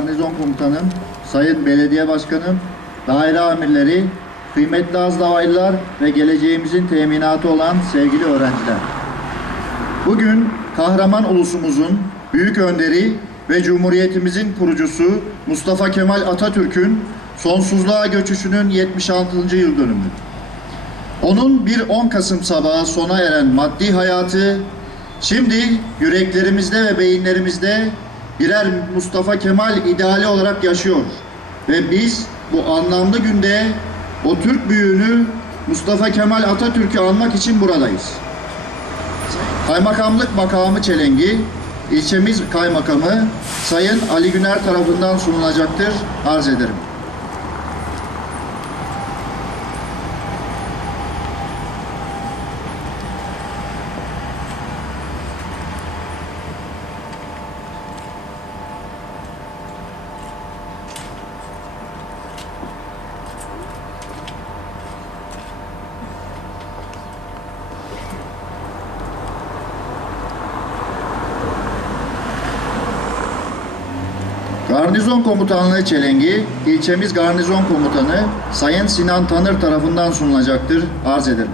Garnizon Komutanım, Sayın Belediye Başkanım, daire amirleri, kıymetli azdavaylılar ve geleceğimizin teminatı olan sevgili öğrenciler. Bugün kahraman ulusumuzun büyük önderi ve Cumhuriyetimizin kurucusu Mustafa Kemal Atatürk'ün sonsuzluğa göçüşünün 76. yıl dönümü. Onun bir 10 Kasım sabahı sona eren maddi hayatı şimdi yüreklerimizde ve beyinlerimizde birer Mustafa Kemal ideali olarak yaşıyor. Ve biz bu anlamlı günde o Türk büyüğünü Mustafa Kemal Atatürk'ü anmak için buradayız. Kaymakamlık makamı çelengi ilçemiz kaymakamı Sayın Ali Güner tarafından sunulacaktır. Arz ederim. Garnizon Komutanlığı Çelengi, ilçemiz Garnizon Komutanı Sayın Sinan Tanır tarafından sunulacaktır. Arz ederim.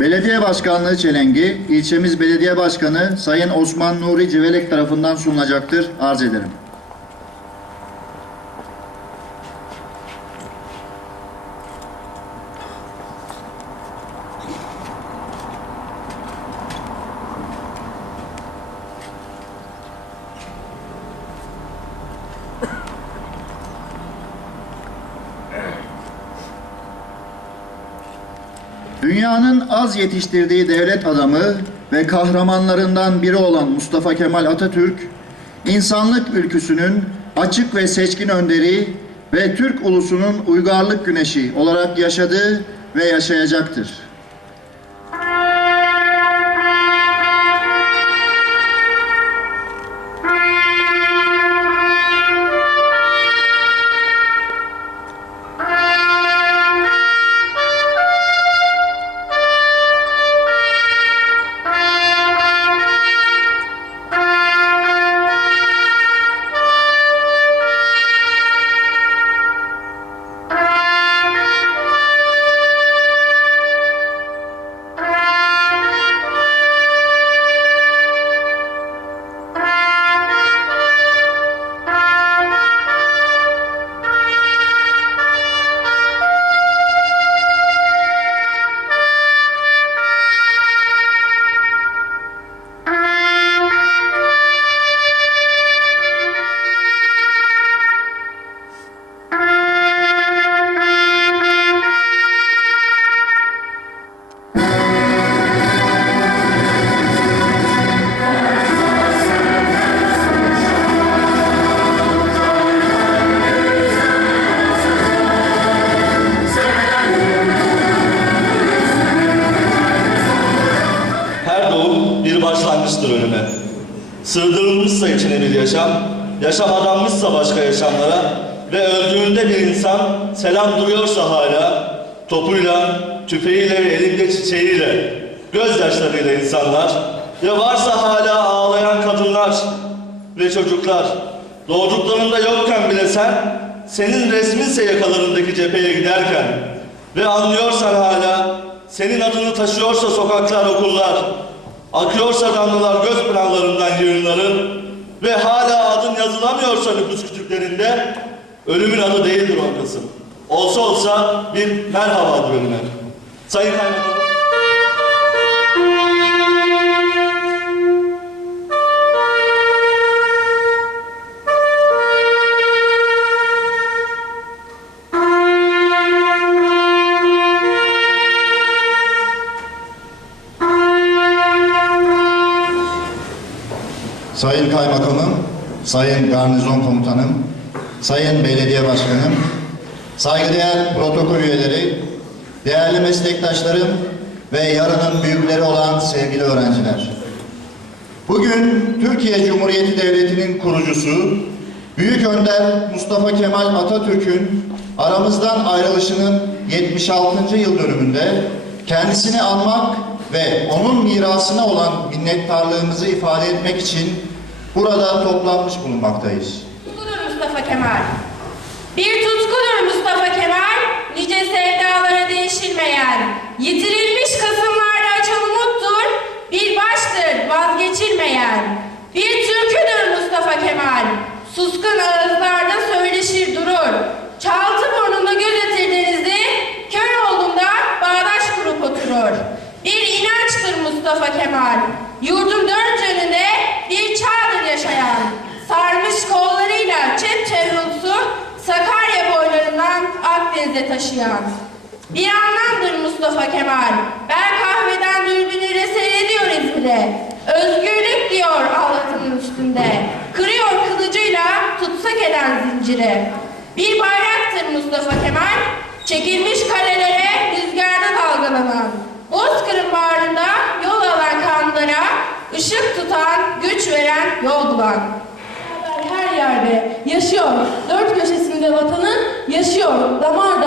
Belediye Başkanlığı Çelengi, ilçemiz Belediye Başkanı Sayın Osman Nuri Civelek tarafından sunulacaktır. Arz ederim. Dünyanın az yetiştirdiği devlet adamı ve kahramanlarından biri olan Mustafa Kemal Atatürk, insanlık ülküsünün açık ve seçkin önderi ve Türk ulusunun uygarlık güneşi olarak yaşadı ve yaşayacaktır. Başlangıçtır ölüme. Sığdırılmışsa içine bir yaşam, yaşam adanmışsa başka yaşamlara ve öldüğünde bir insan selam duruyorsa hala, topuyla, tüfeğiyle elinde çiçeğiyle, gözyaşlarıyla insanlar ve varsa hala ağlayan kadınlar ve çocuklar, doğduklarında yokken bile sen, senin resminse yakalarındaki cepheye giderken ve anlıyorsan hala, senin adını taşıyorsa sokaklar, okullar, akıyorsa damlalar göz pınarlarından yığınların ve hala adın yazılamıyorsa nüfus kütüklerinde, ölümün adı değildir o Kasım. Olsa olsa bir merhabadır ölüme. Sayın Kaymakamım. Sayın Kaymakamım, Sayın Garnizon Komutanım, Sayın Belediye Başkanım, saygıdeğer protokol üyeleri, değerli meslektaşlarım ve yarının büyükleri olan sevgili öğrenciler. Bugün Türkiye Cumhuriyeti Devleti'nin kurucusu, Büyük Önder Mustafa Kemal Atatürk'ün aramızdan ayrılışının 76. yıl dönümünde kendisini anmak ve onun mirasına olan minnettarlığımızı ifade etmek için burada toplanmış bulunmaktayız. Mustafa Kemal. Bir tutkudur Mustafa Kemal, nice sevdalara değişilmeyen, yitirilmiş kasımlarda açan umuttur, bir baştır vazgeçilmeyen. Bir türküdür Mustafa Kemal, suskun ağızlarda söyleşir durur. Çaltı burnunda gözetir denizi, kör olduğunda bağdaş kurup oturur. Bir inançtır Mustafa Kemal, yurdun dört yönünde Akdeniz'e taşıyan. Bir anlamdır Mustafa Kemal. Ben kahveden dürbünüyle seyrediyor İzmir'e. Özgürlük diyor Allah'ın üstünde. Kırıyor kılıcıyla tutsak eden zincire. Bir bayraktır Mustafa Kemal. Çekilmiş kalelere rüzgarda dalgalanan. Bozkır'ın bağrında yol alan kanlara ışık tutan, güç veren yol bulan. Her yerde yaşıyor. Dört köşesinde vatanın yaşıyor. Damar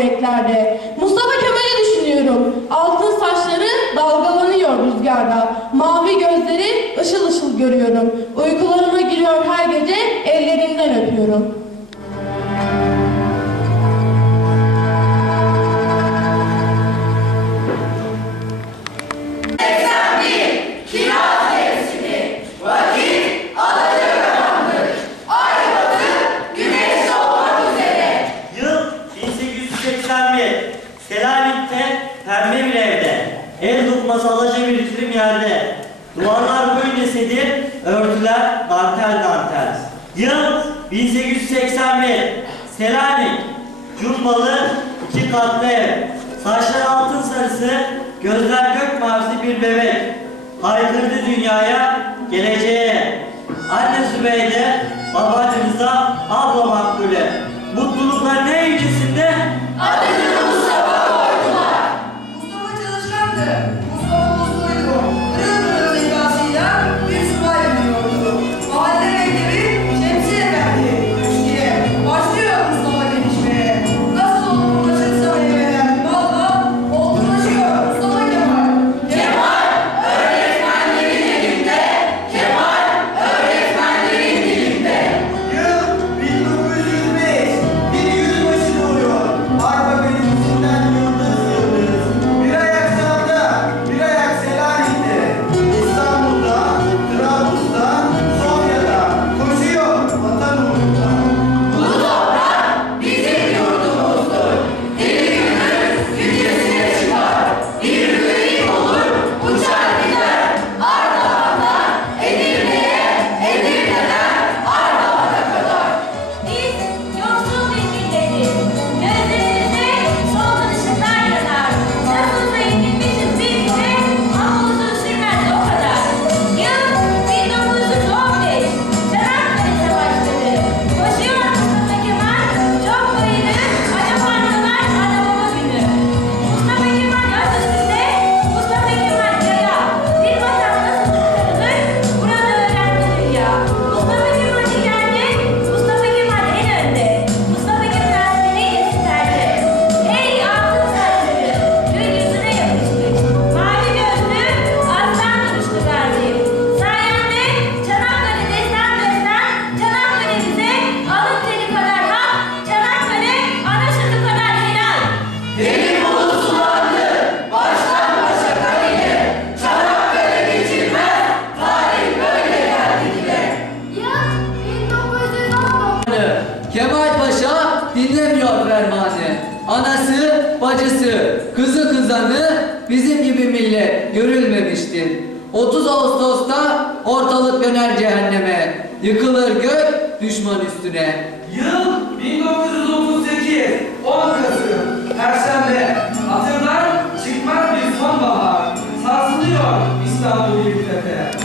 yüreklerde. Mustafa Kemal'i düşünüyorum. Altın saçları dalgalanıyor rüzgarda. Mavi gözleri ışıl ışıl görüyorum. Uykularıma giriyor her gece ellerinden öpüyorum. Selanik. Cumbalı iki katlı ev. Saçlar altın sarısı, gözler gök mavisi bir bebek. Haykırdı dünyaya, geleceğe. Anne Zübeyde, baba Rıza, abla Makbule. Dinlemiyor fermanı. Anası, bacısı, kızı kızanı bizim gibi millet görülmemiştir. 30 Ağustos'ta ortalık döner cehenneme. Yıkılır gök düşman üstüne. Yıl 1938, 10 Kasım, Perşembe. Hatırlar çıkmaz bir sonbahar. Sarsılıyor İstanbul Yüktepe.